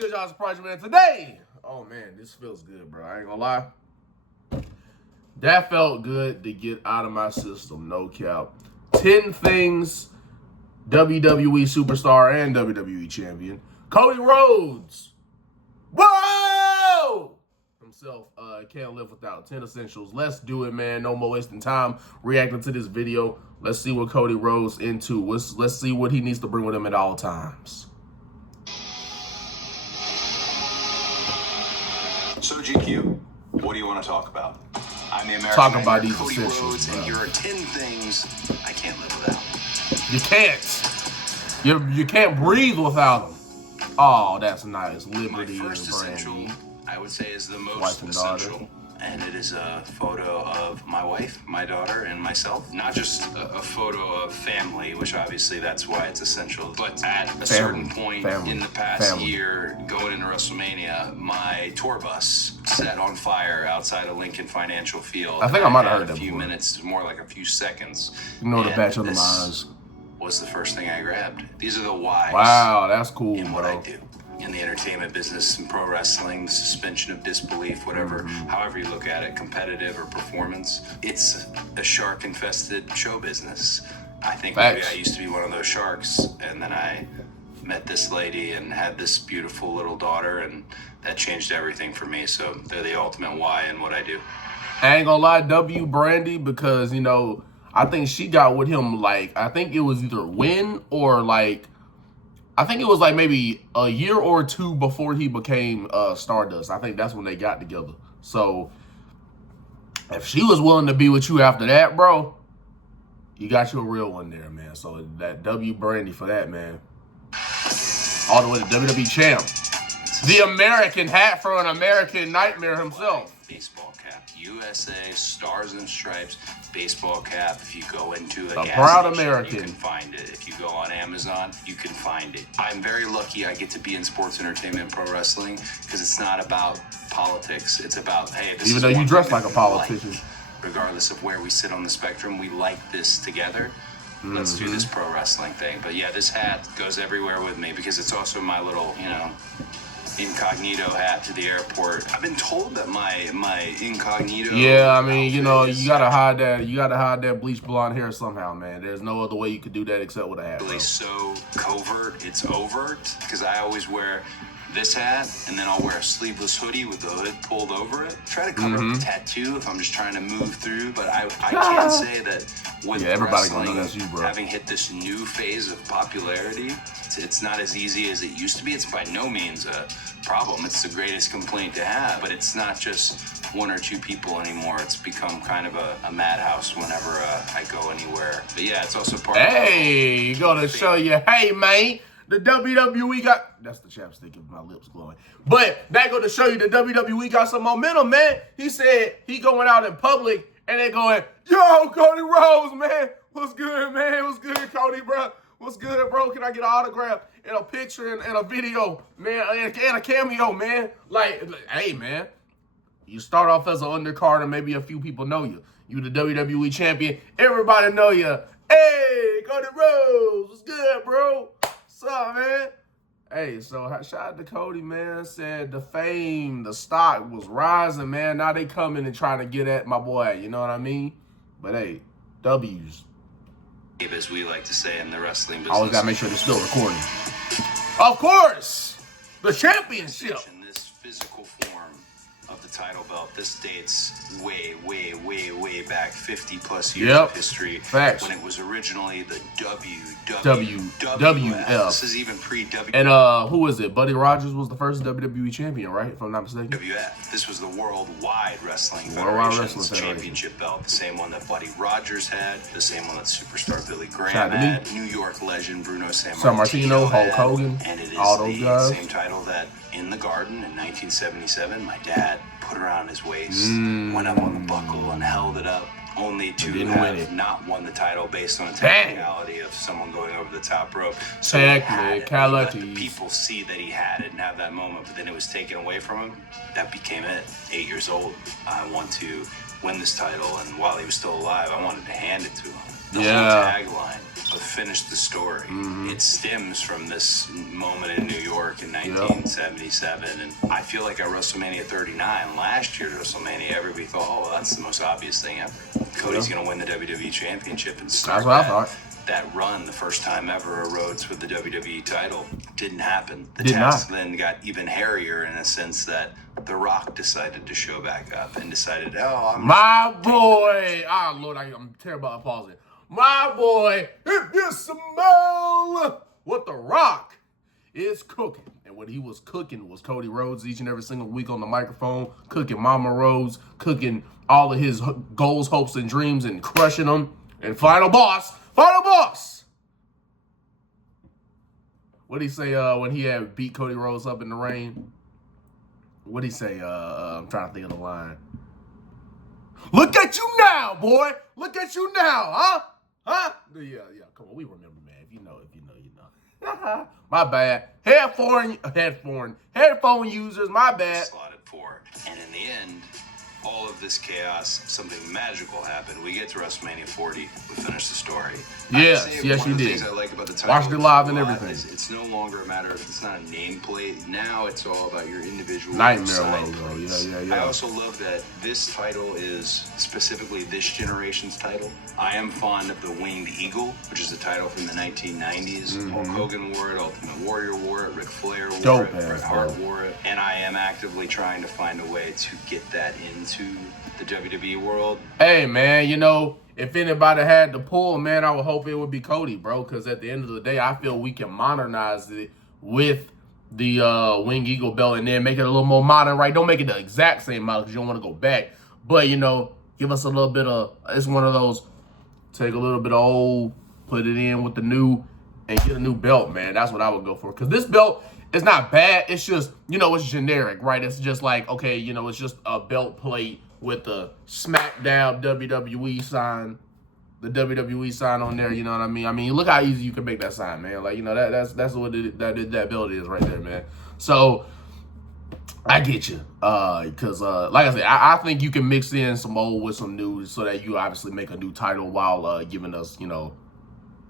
good, y'all? It's Project Man. Today, oh man, this feels good, bro. I ain't gonna lie. That felt good to get out of my system, no cap. 10 things WWE superstar and WWE champion Cody Rhodes, whoa, himself can't live without. 10 essentials. Let's do it, man. No more wasting time reacting to this video. Let's see what Cody Rhodes into. Let's see what he needs to bring with him at all times. So GQ, what do you want to talk about? I'm the American Talk about these Cody essentials, Rhodes, bro. and here are 10 things I can't live without. You can't. You can't breathe without them. Oh, that's nice. Liberty My and first essential, Brandy. I would say, is the most Wife and daughter. essential. And it is a photo of my wife, my daughter, and myself. Not just a photo of family, which obviously that's why it's essential. But at a certain point in the past year, going into WrestleMania, my tour bus set on fire outside of Lincoln Financial Field. I think I might have heard that a few before. minutes, more like a few seconds. You know the batch under my this eyes. was the first thing I grabbed. These are the whys. Wow, that's cool, in what bro. I do. In the entertainment business and pro wrestling, the suspension of disbelief, whatever, however you look at it, competitive or performance, it's a shark-infested show business. I think maybe I used to be one of those sharks, and then I met this lady and had this beautiful little daughter, and that changed everything for me. So they're the ultimate why in what I do. I ain't gonna lie, W Brandy, because, you know, I think she got with him, like, I think it was either win or, like, I think it was like maybe a year or two before he became Stardust. I think that's when they got together. So if she was willing to be with you after that, bro, you got you a real one there, man. So that W Brandy for that, man. All the way to WWE champ. The American hat for an American nightmare himself. Baseball cap, USA, Stars and Stripes, baseball cap. If you go into a gas proud station, American. you can find it. If you go on Amazon, you can find it. I'm very lucky I get to be in sports entertainment and pro wrestling because it's not about politics. It's about, hey, this Even is though you one dress thing like a that we politician. like. Regardless of where we sit on the spectrum, we like this together. Let's do this pro wrestling thing. But yeah, this hat goes everywhere with me because it's also my little, you know, incognito hat to the airport. I've been told that my incognito. Yeah, I mean, you know, you gotta hide that. You gotta hide that bleach blonde hair somehow, man. There's no other way you could do that except with a hat. Bro. So covert, it's overt because I always wear this hat and then I'll wear a sleeveless hoodie with the hood pulled over it. Try to cover up the tattoo if I'm just trying to move through, but I can say that with everybody wrestling gonna know that's you, bro. having hit this new phase of popularity, it's not as easy as it used to be. It's by no means a problem. It's the greatest complaint to have, but it's not just one or two people anymore. It's become kind of a madhouse whenever I go anywhere. But yeah, it's also part Hey, gonna show you, hey, man, the WWE got, that's the chapstick if my lips glowing. But that go to show you the WWE got some momentum, man. He said he going out in public and they going, yo, Cody Rhodes, man. What's good, man? What's good, Cody, bro? What's good, bro? Can I get an autograph and a picture and a video, man, and a cameo, man? Like, hey, man, you start off as an undercard and maybe a few people know you. You the WWE champion. Everybody know you. Hey, Cody Rhodes. What's good, bro? What's up, man? Hey, so shout out to Cody, man. Said the fame, the stock was rising, man. Now they coming and trying to get at my boy. You know what I mean? But hey, W's. as we like to say in the wrestling business. Always gotta make sure they're still recording. Of course, the championship. In this physical form of the title belt, this dates way back, 50 plus years of history. Facts. When it was originally the WWF. This is even pre-WWF. And who was it? Buddy Rogers was the first WWE champion, right? If I'm not mistaken. This was the Worldwide Wrestling Worldwide Federation's Wrestling championship belt, the same one that Buddy Rogers had, the same one that superstar Billy Graham had, New York legend Bruno Sammartino, Hulk Hogan, and it is all those guys. Same title that in the Garden in 1977, my dad put around his waist, went up on the buckle and held it up, only to have not won the title based on a technicality of someone going over the top rope. So let the people see that he had it and have that moment, but then it was taken away from him. That became it. 8 years old, I want to win this title, and while he was still alive, I wanted to hand it to him. The whole tagline But finish the story. It stems from this moment in New York in 1977, and I feel like at WrestleMania 39, last year at WrestleMania, everybody thought, oh, well, that's the most obvious thing ever. Cody's going to win the WWE Championship and start That's what I thought. that run, the first time ever a Rhodes with the WWE title. Didn't happen. The Did task not. then got even hairier in a sense that The Rock decided to show back up and decided, oh, I'm My boy. Ah, Lord, I'm terrible at pausing. My boy, if you smell what The Rock is cooking. And what he was cooking was Cody Rhodes each and every single week on the microphone, cooking Mama Rhodes, cooking all of his goals, hopes, and dreams, and crushing them. And final boss. What'd he say when he had beat Cody Rhodes up in the rain? What'd he say? I'm trying to think of the line. Look at you now, boy. Look at you now, huh? Huh? Yeah. Come on, we remember, man. If you know, you know. My bad. Headphone users, my bad. slotted for. And in the end, all of this chaos, something magical happened. We get to WrestleMania 40. We finish the story. Yes, you one of the did. things I like about the title Watched it live and everything. is it's no longer a matter of, it's not a nameplate. Now it's all about your individual Nightmare side logo. plates. Yeah. I also love that this title is specifically this generation's title. I am fond of the Winged Eagle, which is a title from the 1990s. Hulk Hogan wore it, Ultimate Warrior wore it, Ric Flair wore Dope it, ass, Bret Hart bro. wore it. And I am actively trying to find a way to get that into the WWE world. Hey, man, you know, if anybody had to pull, man, I would hope it would be Cody, bro, because at the end of the day, I feel we can modernize it with the Wing Eagle belt and then make it a little more modern, right? Don't make it the exact same model because you don't want to go back. But, you know, give us a little bit of, it's one of those, take a little bit of old, put it in with the new, and get a new belt, man. That's what I would go for. Because this belt is not bad. It's just, you know, it's generic, right? It's just like, okay, you know, it's just a belt plate with the SmackDown WWE sign, the WWE sign on there, you know what I mean? I mean, look how easy you can make that sign, man. Like, you know, that's what that belt is right there, man. So, I get you. Because, like I said, I think you can mix in some old with some new so that you obviously make a new title while giving us, you know,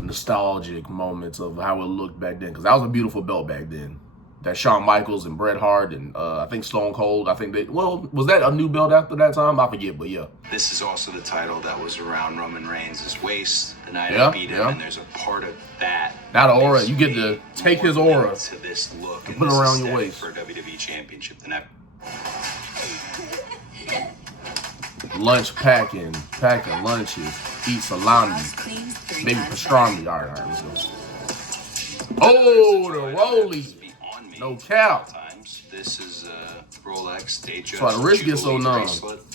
nostalgic moments of how it looked back then. Because that was a beautiful belt back then. That Shawn Michaels and Bret Hart and I think Stone Cold, I think was that a new belt after that time? I forget, but yeah. This is also the title that was around Roman Reigns' waist the night I beat him, and there's a part of that. That aura, you get to take his aura to this look and put it around your waist. For a WWE Championship. Lunch packing lunches, eat salami, maybe pastrami. All right, let's go. Oh, the rollie. No cap. This is Rolex Datejust. So the wrist gets so numb.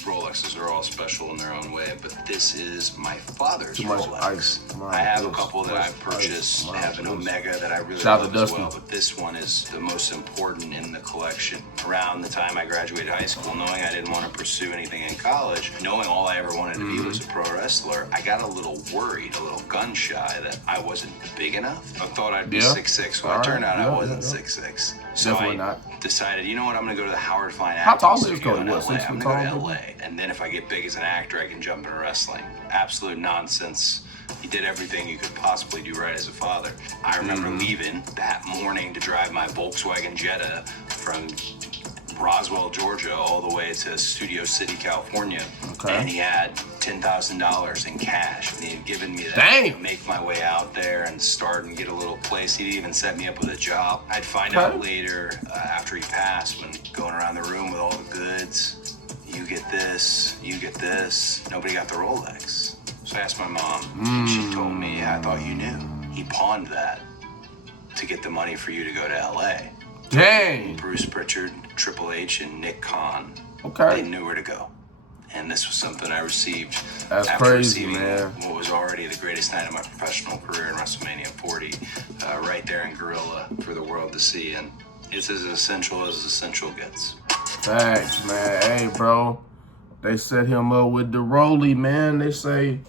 Rolexes are all special in their own way, but this is my father's Too much Rolex. ice. I have a couple that I purchased. I have an Omega that I really Shout love to as Dusty. well, but this one is the most important in the collection. Around the time I graduated high school, knowing I didn't want to pursue anything in college, knowing all I ever wanted to be was a pro wrestler, I got a little worried, a little gun shy that I wasn't big enough. I thought I'd be 6'6". Well, it turned out I wasn't 6'6". So Definitely I not. decided, you know what, I'm going to go to the Howard Fine How Acting tall is Studio Cody? in What, LA. 6 I'm feet going to tall, go to LA, and then if I get big as an actor, I can jump into wrestling. Absolute nonsense. He did everything you could possibly do right as a father. I remember leaving that morning to drive my Volkswagen Jetta from Roswell, Georgia, all the way to Studio City, California. Okay. And he had $10,000 in cash. And he had given me that Dang. to make my way out there and start and get a little place. He'd even set me up with a job. I'd find out later, after he passed, when going around the room with all the goods, you get this, you get this. Nobody got the Rolex. So I asked my mom, and she told me, I thought you knew. He pawned that to get the money for you to go to LA. Dang. Bruce Pritchard, Triple H, and Nick Khan. Okay. They knew where to go. And this was something I received That's after crazy, receiving man. what was already the greatest night of my professional career in WrestleMania 40, right there in Gorilla for the world to see. And it's as essential gets. Thanks, man. Hey, bro. They set him up with the rollie, man. They say,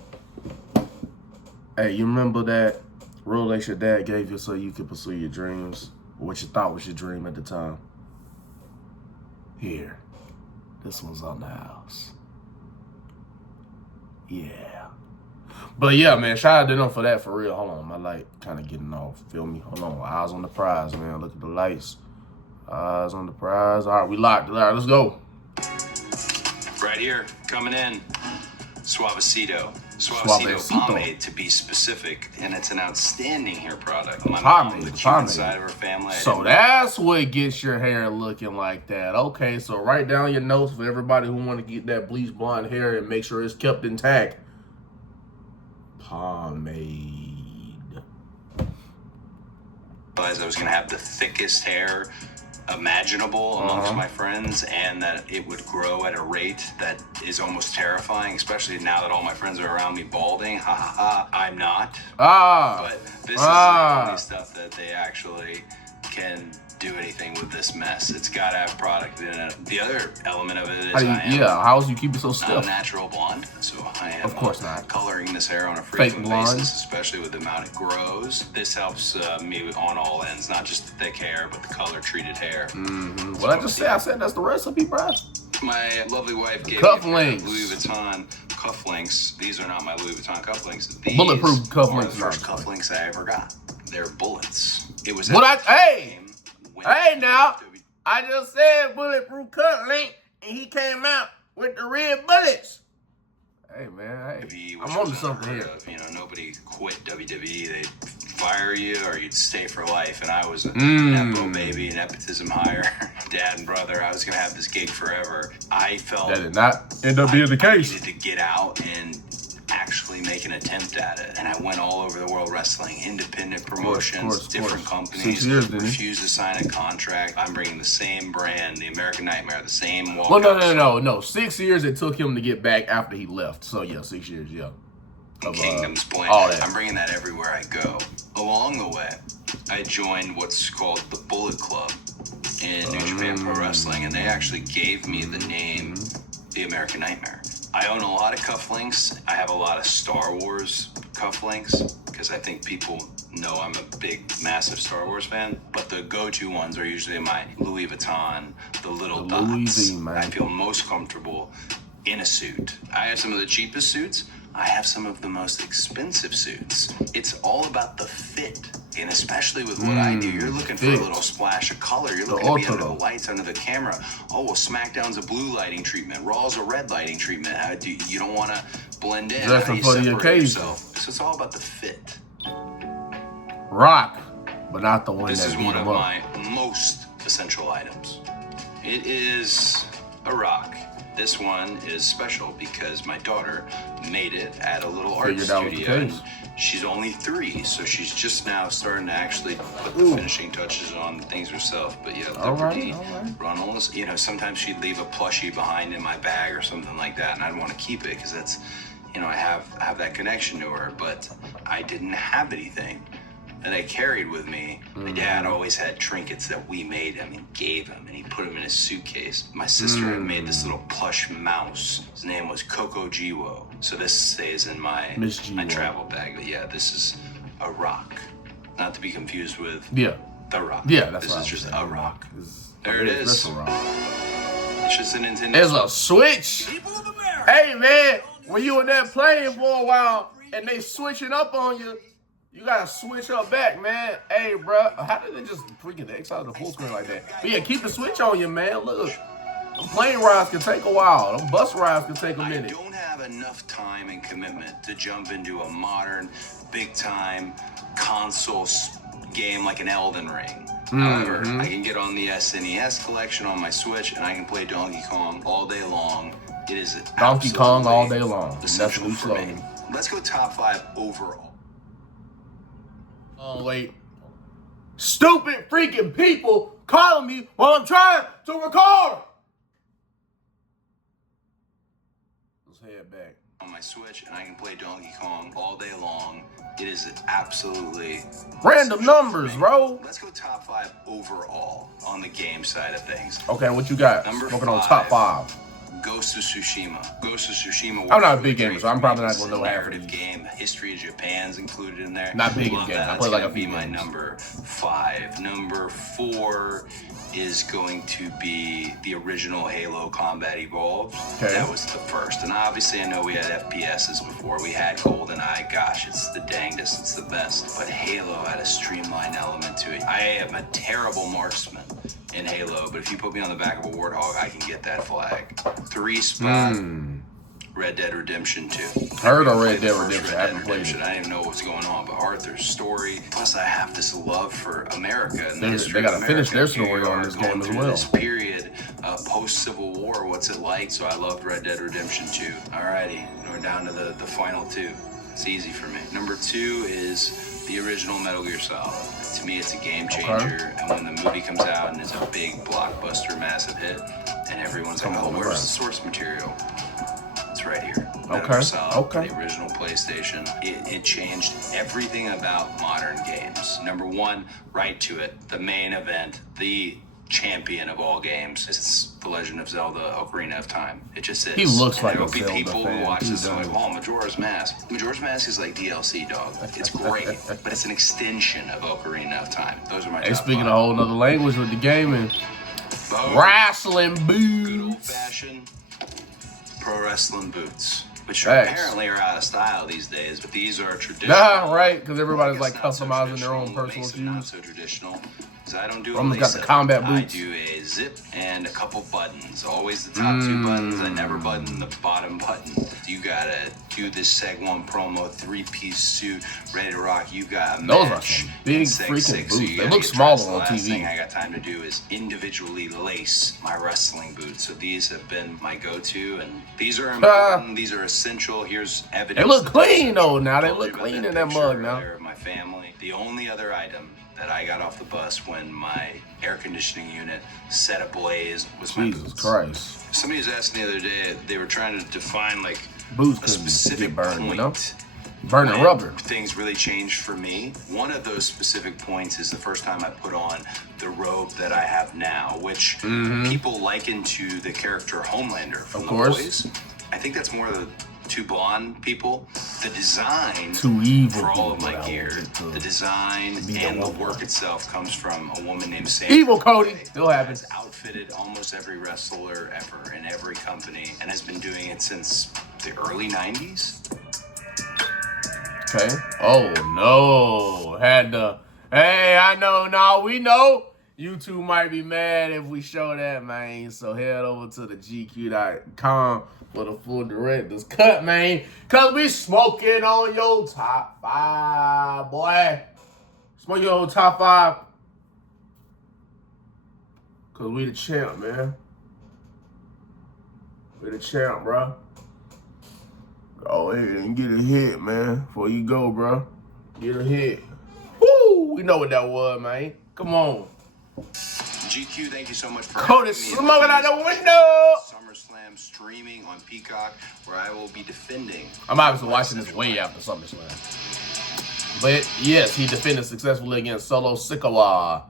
hey, you remember that Rolex your dad gave you so you could pursue your dreams? What you thought was your dream at the time? Here. This one's on the house. Yeah. But yeah, man, shout out to them for that, for real. Hold on, my light kind of getting off. Feel me? Hold on, eyes on the prize, man. Look at the lights. Eyes on the prize. All right, we locked. All right, let's go. Right here, coming in, Suavecito. Suavecito pomade, to be specific, and it's an outstanding hair product. My mom, the Cuban side of her family. So that's what gets your hair looking like that. Okay, so write down your notes for everybody who want to get that bleach blonde hair and make sure it's kept intact. Pomade. I was going to have the thickest hair imaginable amongst my friends, and that it would grow at a rate that is almost terrifying, especially now that all my friends are around me balding. Ha ha ha. I'm not. But this is the only stuff that they actually can do anything with this mess. It's got to have product in it. The other element of it is how do you keep it so stiff? I'm a natural blonde, so I am of course not coloring this hair on a frequent basis, especially with the amount it grows. This helps me on all ends, not just the thick hair, but the color treated hair. What I said that's the recipe, bro. My lovely wife gave cufflinks. me Louis Vuitton cufflinks. These are not my Louis Vuitton cufflinks. These bulletproof cufflinks. are the first cufflinks I ever got. They're bullets. It was Hey now, I just said bulletproof cufflink, and he came out with the red bullets. Hey man, I'm on to something here. Nobody quit WWE. They'd fire you or you'd stay for life. And I was a Nepo baby, nepotism hire, dad and brother. I was gonna have this gig forever. I felt that did not end up being the case. I needed to get out and actually make an attempt at it, and I went all over the world wrestling, independent promotions, different companies, refused to sign a contract. I'm bringing the same brand, the American Nightmare, the same walk. Well, no. 6 years it took him to get back after he left. So yeah, 6 years, yeah. Kingdom's Blade. I'm bringing that everywhere I go. Along the way, I joined what's called the Bullet Club in New Japan Pro Wrestling, and they actually gave me the name the American Nightmare. I own a lot of cufflinks. I have a lot of Star Wars cufflinks because I think people know I'm a big, massive Star Wars fan. But the go-to ones are usually my Louis Vuitton, the little dots. I feel most comfortable in a suit. I have some of the cheapest suits. I have some of the most expensive suits. It's all about the fit. And especially with what I do, you're looking for a little splash of color. You're looking to be under the lights, under the camera. Oh, well, SmackDown's a blue lighting treatment. Raw's a red lighting treatment. You don't want to blend in. How do you separate yourself? So it's all about the fit. Rock, but not the one this that is one of my most essential items. It is a rock. This one is special because my daughter made it at a little art studio. She's only 3, so she's just now starting to actually put the finishing touches on things herself. But yeah, Liberty, Runnels, sometimes she'd leave a plushie behind in my bag or something like that, and I'd want to keep it because that's, I have that connection to her. But I didn't have anything that I carried with me. My dad always had trinkets that we made him and gave him, and he put them in his suitcase. My sister had made this little plush mouse. His name was Coco Jiwo. So this stays in my travel bag. But yeah, this is a rock. Not to be confused with The Rock. Yeah, that's this is just a rock. There it is. That's a rock. It's just an Nintendo. There's a switch. Hey man, when you in there playing for a while and they switching up on you, you gotta switch up back, man. Hey, bro, how did they just freaking X out of the full screen like that? But yeah, keep the switch on you, man. Look, them plane rides can take a while. Them bus rides can take a minute. I don't have enough time and commitment to jump into a modern, big-time console game like an Elden Ring. However, I can get on the SNES collection on my Switch, and I can play Donkey Kong all day long. It is Donkey Kong all day long. Essential for me. Let's go top 5 overall. Oh, wait. Stupid freaking people calling me while I'm trying to record. Let's head back. On my Switch, and I can play Donkey Kong all day long. It is absolutely random numbers, bro. Let's go top 5 overall on the game side of things. Okay, what you got? Smoking on top 5. Ghost of Tsushima. Ghost of Tsushima. I'm not a big gamer, so I'm probably not gonna know half of these. Game. History of Japan's included in there. Not big in games. I play like a few games. My number 5. Number 4 is going to be the original Halo Combat Evolved. Okay. That was the first. And obviously I know we had FPSs before. We had GoldenEye, greatest, it's the best. But Halo had a streamlined element to it. I am a terrible marksman in Halo, but if you put me on the back of a Warthog, I can get that flag. 3-spot, Red Dead Redemption 2. Heard of Red Dead Redemption. I haven't played it. I didn't even know what was going on, but Arthur's story. Plus, I have this love for America and the They history got of to America. finish their story on this game as well. This period, post-Civil War, what's it like? So I loved Red Dead Redemption 2. Alrighty, we're down to the final two. It's easy for me. Number 2 is the original Metal Gear Solid. To me, it's a game changer. And when the movie comes out and it's a big blockbuster, massive hit, and everyone's like, "Oh, where's the source material?" It's right here. Metal Gear Solid, the original PlayStation. It changed everything about modern games. Number 1, right to it, the main event, the champion of all games. It's The Legend of Zelda: Ocarina of Time. It just is. He looks like there a will be Zelda people fan. who watch this and like, "Oh, Majora's Mask." Majora's Mask is like DLC, dog. It's great, but it's an extension of Ocarina of Time. Those are my They top speaking 5. a whole nother language with the gaming. Wrestling Good boots. old-fashioned pro wrestling boots, which Thanks. apparently are out of style these days, but these are traditional. Nah, right? Because everybody's I like guess not so customizing their own traditional. What personal makes them not shoes. so traditional. I don't do Roman's a got the lace-up. combat boots. I do a zip and a couple buttons. Always the top 2 buttons. I never button the bottom button. You gotta do this Seg 1 promo, 3-piece suit, ready to rock. You got a Those are match some big in Seg freaking 6, so boots. you They gotta look get smaller dressed. on The last TV. thing I got time to do is individually lace my wrestling boots. So these have been my go-to, and these are important. These are essential. Here's evidence. They look that they're clean essential. though. Now they Told you look about clean in that picture mug now. earlier of my family. The only other item that I got off the bus when my air conditioning unit set ablaze was my Jesus boots. Christ. Somebody was asking the other day, they were trying to define like Boots a couldn't specific get burned, point. you know? Burning when rubber. Things really changed for me. One of those specific points is the first time I put on the robe that I have now, which people liken to the character Homelander from Of The course. Boys. I think that's more of the 2 blonde people. The design 2 evil for all of people my that gear, wanted to the design be the and the one. work itself comes from a woman named Sandra. Evil Cody. Still happens. Has outfitted almost every wrestler ever in every company and has been doing it since the early 90s. Okay. Oh no. Had to. Hey, I know. Now we know. You two might be mad if we show that, man. So head over to the GQ.com for the full director's cut, man. Cause we smoking on your top 5, boy. Smoking on top 5. Cause we the champ, man. We the champ, bro. Go ahead and get a hit, man. Before you go, bro. Get a hit. Woo! We know what that was, man. Come on. GQ, thank you so much for Cody having me. smoking out the window. SummerSlam streaming on Peacock, where I will be defending. I'm obviously watching this way after SummerSlam. But yes, he defended successfully against Solo Sikoa.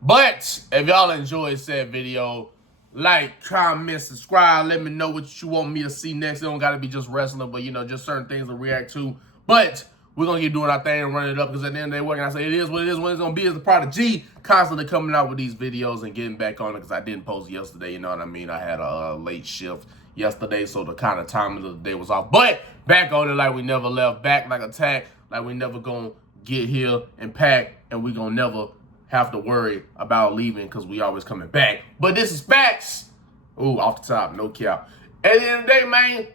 But if y'all enjoyed said video, like, comment, subscribe. Let me know what you want me to see next. It don't got to be just wrestling, but, you know, just certain things to react to. But we're going to keep doing our thing and running it up because at the end of the day, what can I say? It is what it is. What it's going to be is the Prodigy constantly coming out with these videos and getting back on it because I didn't post yesterday. You know what I mean? I had a late shift yesterday, so the kind of timing of the day was off. But back on it like we never left. Back like attack, like we never going to get here and pack, and we going to never have to worry about leaving because we always coming back. But this is facts. Ooh, off the top, no cap. At the end of the day, man,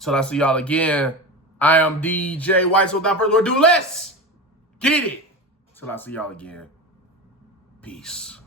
till I see y'all again, I am DJ White, so without further ado, let's get it. Till I see y'all again, peace.